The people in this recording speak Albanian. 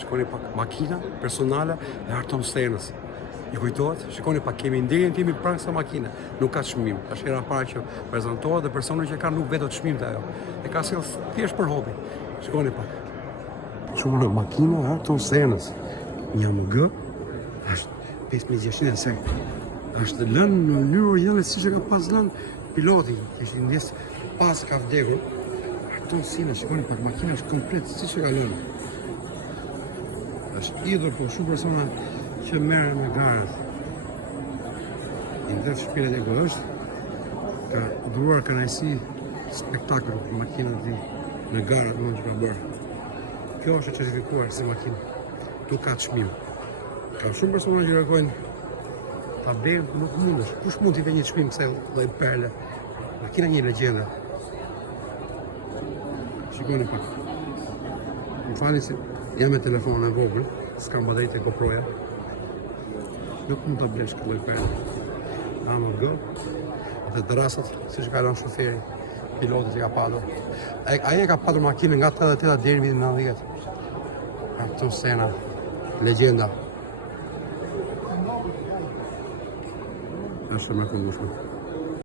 Shikoni pak makina personale e Ayrton Senës. I kujtohet? Shikoni pak, kemi nderin timi pranë kësaj makine. Nuk ka çmim. Është hera para që prezantohet dhe personat që kanë nuk vetë çmimta ajo. E ka sjell thjesht për hobi. Shikoni pak. Shumë makina e Ayrton Senës. Një AMG është 5600 se është lënë në mënyrë origjinale siç e ka pas lënë piloti, që ishte ndjes pas ka vdekur. Ayrton Senna, shikoni pak, makina është komplet siç e ka lënë. Është idhur po shumë persona që merren me garat. I ndër shpiret e është ka dhuruar kënaqësi spektakël për makinat në garat mund që ka bërë. Kjo është certifikuar si makinë. Tu ka çmim. Ka shumë persona që kërkojnë ta vlerë, nuk mundesh. Kush mund t'i vë një çmim kësaj lloj perle? Makina një legjende. Shikoni pak. Më falni se jam me telefonin e vogël, s'kam baterit e GoPro-ja. Nuk mund të blesh këtë lloj perle. AMG, dhe drasat, siç ka lënë shoferi, piloti që ka padur. Ai e ka padur makinën nga 88 deri në vitin 90. Ayrton Senna, legjenda. Është më këndshme.